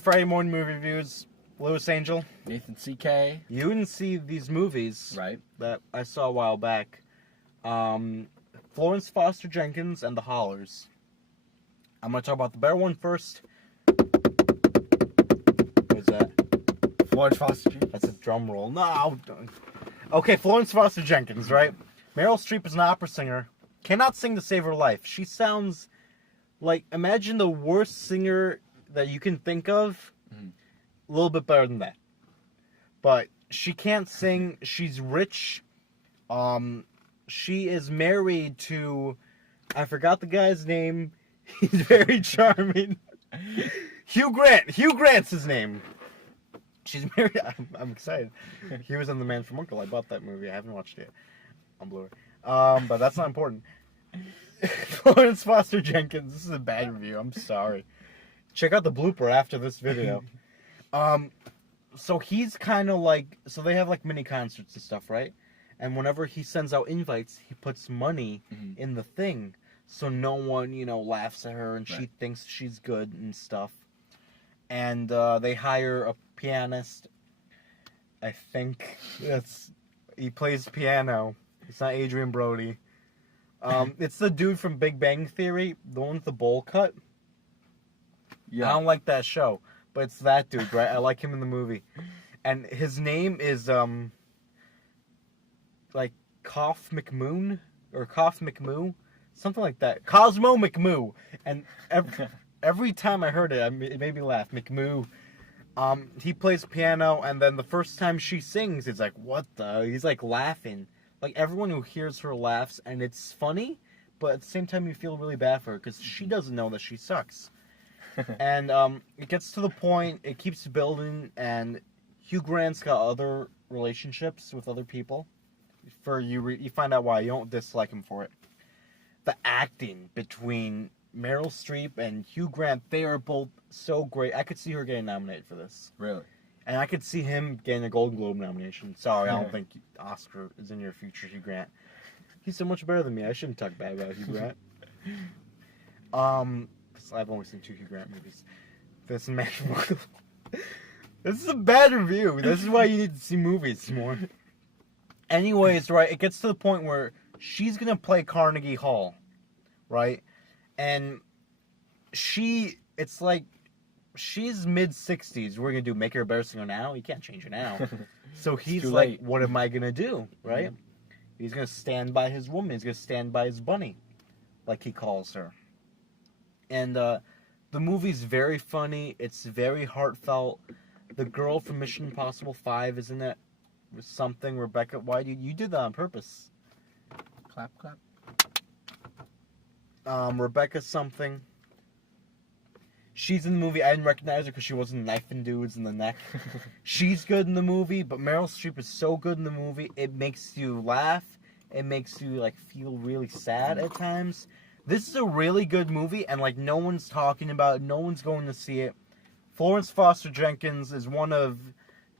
Friday morning movie reviews. Lewis Angel. Nathan CK. You didn't see these movies, Right. that I saw a while back. Florence Foster Jenkins and the Hollars. I'm gonna talk about the better one first. What is that? Florence Foster Jenkins. That's a drum roll. No. Don't. Okay, Florence Foster Jenkins, right? Meryl Streep is an opera singer. Cannot sing to save her life. She sounds like, imagine the worst singer that you can think of. A little bit better than that. But she can't sing. She's rich. She is married to, I forgot the guy's name. He's very charming. Hugh Grant. Hugh Grant's his name. She's married. I'm excited. He was in The Man from U.N.C.L.E. I bought that movie. I haven't watched it on Blu-ray. But that's not important. Florence Foster Jenkins. This is a bad review. I'm sorry. Check out the blooper after this video. So he's kind of like, so they have like mini concerts and stuff, right? And whenever he sends out invites, he puts money in the thing, so no one, laughs at her and she thinks she's good and stuff. And they hire a pianist. I think he plays piano. It's not Adrian Brody. It's the dude from Big Bang Theory, the one with the bowl cut. Yeah. I don't like that show, but it's that dude, right? I like him in the movie. And his name is, like, Cough McMoon? Or Cough McMoo? Something like that. Cosmo McMoo. And every time I heard it, it made me laugh. McMoo. He plays piano, and then the first time she sings, it's like, what the? He's, like, laughing. Like, everyone who hears her laughs, and it's funny, but at the same time you feel really bad for her, because she doesn't know that she sucks. And it gets to the point, it keeps building, and Hugh Grant's got other relationships with other people. You find out why. You don't dislike him for it. The acting between Meryl Streep and Hugh Grant, they are both so great. I could see her getting nominated for this. Really? And I could see him getting a Golden Globe nomination. Sorry, I don't think Oscar is in your future, Hugh Grant. He's so much better than me. I shouldn't talk bad about Hugh Grant. I've only seen 2 Hugh Grant movies. This is a bad review. This is why you need to see movies more. Anyways, right, it gets to the point where she's going to play Carnegie Hall, right? And it's like, she's mid-60s. We're going to Make Her a Better Singer now? You can't change her now. So he's like, what am I going to do, right? He's going to stand by his woman. He's going to stand by his bunny, like he calls her. And the movie's very funny. It's very heartfelt. The girl from Mission Impossible 5 is in it. Something. Rebecca, why you did that on purpose? Clap, clap. Rebecca something. She's in the movie. I didn't recognize her because she wasn't knifing dudes in the neck. She's good in the movie, but Meryl Streep is so good in the movie. It makes you laugh. It makes you feel really sad at times. This is a really good movie, and no one's talking about it. No one's going to see it. Florence Foster Jenkins is one of,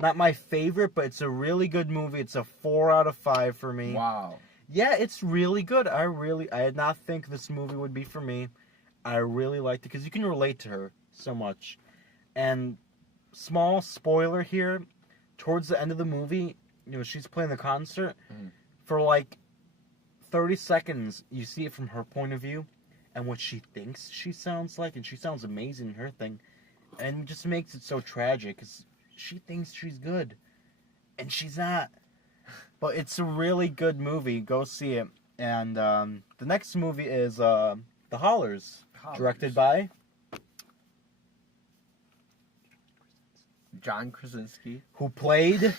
not my favorite, but it's a really good movie. It's a 4 out of 5 for me. Wow. Yeah, it's really good. I did not think this movie would be for me. I really liked it because you can relate to her so much. And small spoiler here, towards the end of the movie, she's playing the concert. For 30 seconds, you see it from her point of view and what she thinks she sounds like, and she sounds amazing in her thing, and it just makes it so tragic because she thinks she's good and she's not. But it's a really good movie. Go see it. And the next movie is The Hollars, directed by John Krasinski, who played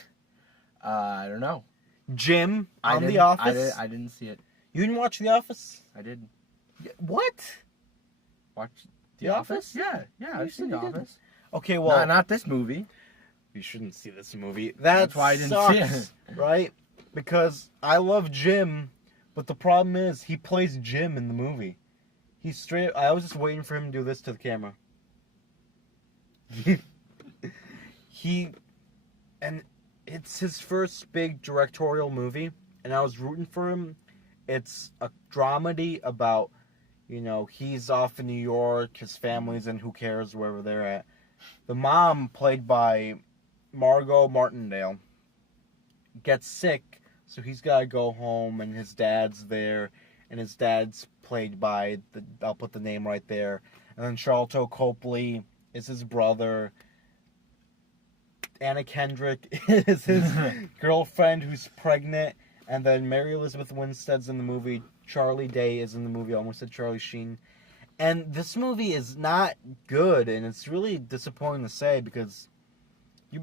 I don't know, Jim on The Office. I didn't see it. You didn't watch The Office? I did. What? Watch The Office? Yeah, I've seen The Office. Okay, well, not this movie. You shouldn't see this movie. That's why I didn't see it. Right? Because I love Jim, but the problem is he plays Jim in the movie. He's straight. I was just waiting for him to do this to the camera. And it's his first big directorial movie, and I was rooting for him. It's a dramedy about, he's off in New York, his family's in, who cares, wherever they're at. The mom, played by Margot Martindale, gets sick, so he's got to go home, and his dad's there, and his dad's played by, I'll put the name right there, and then Charlton Copley is his brother. Anna Kendrick is his girlfriend who's pregnant, and then Mary Elizabeth Winstead's in the movie. Charlie Day is in the movie. I almost said Charlie Sheen. And this movie is not good, and it's really disappointing to say because...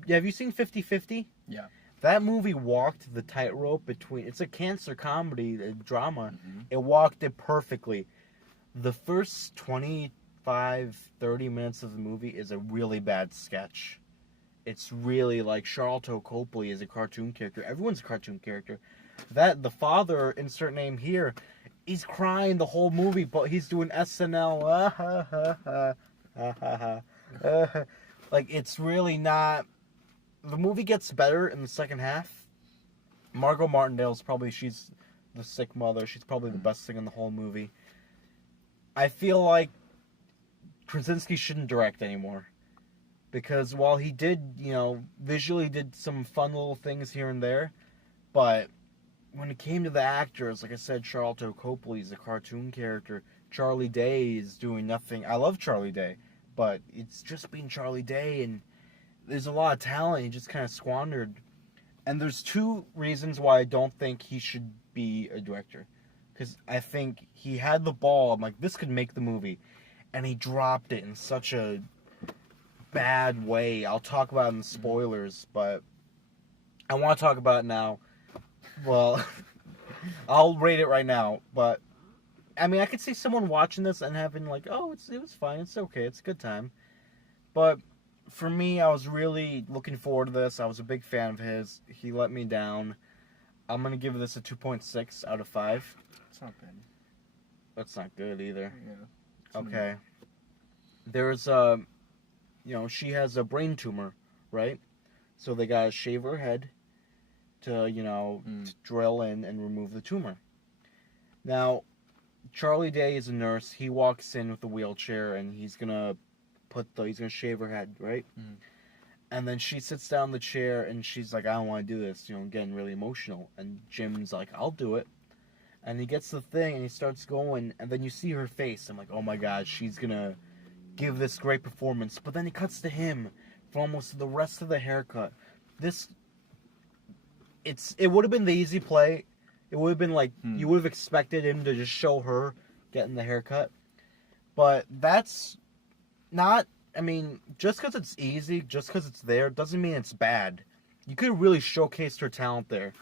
have you seen 50-50? Yeah. That movie walked the tightrope between... It's a cancer comedy, a drama. Mm-hmm. It walked it perfectly. The first 25, 30 minutes of the movie is a really bad sketch. It's really like Charlton Copley is a cartoon character. Everyone's a cartoon character. The father, insert name here, he's crying the whole movie, but he's doing SNL. Like, it's really not... The movie gets better in the second half. Margot Martindale's probably, she's the sick mother. She's probably the best thing in the whole movie. I feel like Krasinski shouldn't direct anymore. Because while he did, visually did some fun little things here and there, but when it came to the actors, like I said, Charlton Copley's a cartoon character. Charlie Day is doing nothing. I love Charlie Day, but it's just being Charlie Day, and there's a lot of talent he just kind of squandered. And there's two reasons why I don't think he should be a director. Because I think he had the ball. I'm like, this could make the movie. And he dropped it in such a bad way. I'll talk about it in the spoilers, but I want to talk about it now. Well, I'll rate it right now, but I mean, I could see someone watching this and having like, oh, it was fine, it's okay, it's a good time. But for me, I was really looking forward to this. I was a big fan of his. He let me down. I'm going to give this a 2.6 out of 5. It's not good. That's not good either. Yeah. Okay. There's she has a brain tumor, right? So they gotta shave her head to, to drill in and remove the tumor. Now, Charlie Day is a nurse. He walks in with a wheelchair and he's gonna shave her head, right? Mm. And then she sits down in the chair and she's like, I don't want to do this, getting really emotional. And Jim's like, I'll do it. And he gets the thing and he starts going, and then you see her face. I'm like, oh my god, she's gonna give this great performance. But then it cuts to him for almost the rest of the haircut. It would have been the easy play. It would have been like, you would have expected him to just show her getting the haircut. But that's not, just because it's easy, just because it's there, doesn't mean it's bad. You could have really showcased her talent there.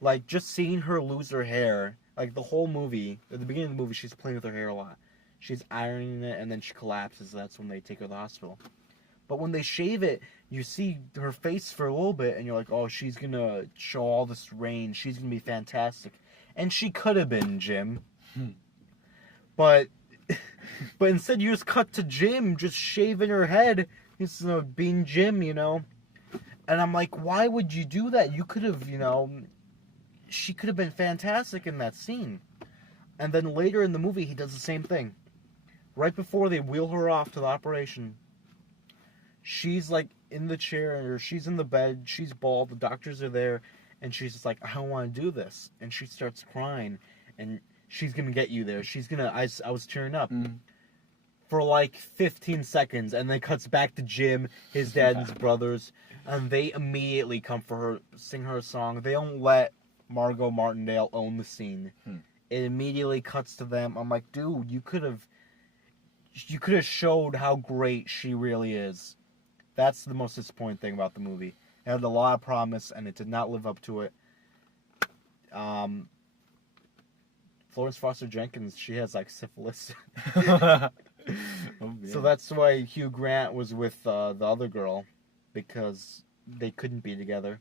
Like, just seeing her lose her hair, like the whole movie, at the beginning of the movie, she's playing with her hair a lot. She's ironing it, and then she collapses. That's when they take her to the hospital. But when they shave it, you see her face for a little bit, and you're like, oh, she's going to show all this range. She's going to be fantastic. And she could have been, Jim. But instead, you just cut to Jim just shaving her head. He's being Jim, And I'm like, why would you do that? You could have, she could have been fantastic in that scene. And then later in the movie, he does the same thing. Right before they wheel her off to the operation, she's like in the chair, or she's in the bed, she's bald, the doctors are there, and she's just like, I don't want to do this. And she starts crying, and she's going to get you there. I was tearing up for like 15 seconds, and then cuts back to Jim, his dad, and his brothers, and they immediately come for her, sing her a song. They don't let Margot Martindale own the scene. It immediately cuts to them. I'm like, dude, you could have showed how great she really is. That's the most disappointing thing about the movie. It had a lot of promise, and it did not live up to it. Florence Foster Jenkins, she has like syphilis. So that's why Hugh Grant was with the other girl, because they couldn't be together.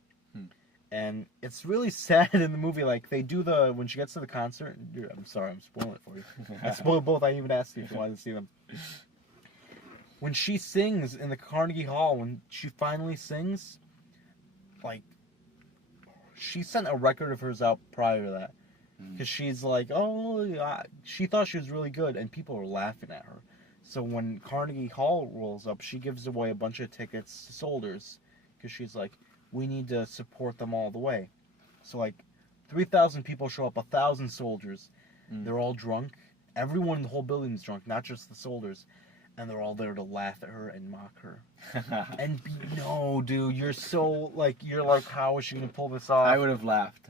And it's really sad in the movie. Like, they do when she gets to the concert. Dude, I'm sorry, I'm spoiling it for you. I spoiled both. I didn't even ask you if you wanted to see them. When she sings in the Carnegie Hall, when she finally sings, like, she sent a record of hers out prior to that. Because she's like, she thought she was really good, and people were laughing at her. So when Carnegie Hall rolls up, she gives away a bunch of tickets to soldiers because she's like, we need to support them all the way. So like 3,000 people show up, 1,000 soldiers. They're all drunk. Everyone in the whole building is drunk, not just the soldiers. And they're all there to laugh at her and mock her. And no, dude, you're like, how is she gonna pull this off? I would have laughed.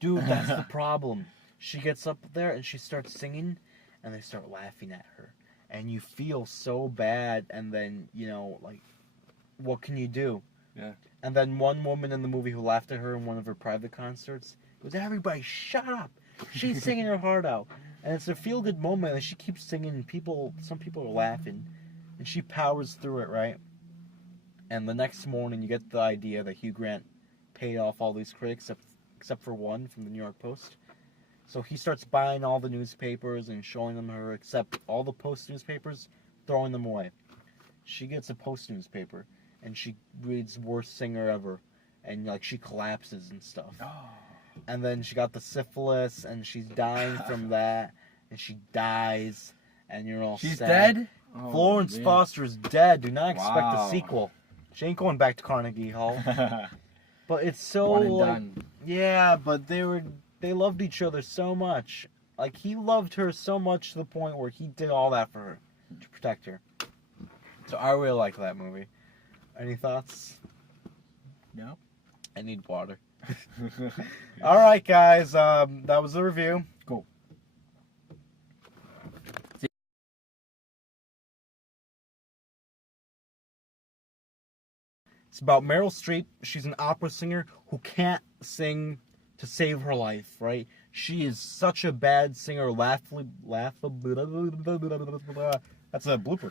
Dude, that's the problem. She gets up there and she starts singing, and they start laughing at her. And you feel so bad, and then, like, what can you do? Yeah. And then one woman in the movie who laughed at her in one of her private concerts was, everybody shut up! She's singing her heart out. And it's a feel-good moment, and she keeps singing, and some people are laughing, and she powers through it, right? And the next morning, you get the idea that Hugh Grant paid off all these critics, except for one from the New York Post. So he starts buying all the newspapers and showing them her, except all the Post newspapers, throwing them away. She gets a Post newspaper, and she reads Worst Singer Ever, and like she collapses and stuff. Oh. And then she got the syphilis, and she's dying from that, and she dies, and you're all She's sad. dead? Oh, Florence man. Foster is dead. Do not expect Wow. a sequel. She ain't going back to Carnegie Hall. But it's so One and like, done. yeah, but they loved each other so much. Like, he loved her so much to the point where he did all that for her to protect her. So I really like that movie. Any thoughts? No. I need water. All right, guys. That was the review. Cool. It's about Meryl Streep. She's an opera singer who can't sing to save her life, right? She is such a bad singer, laughable. That's a blooper.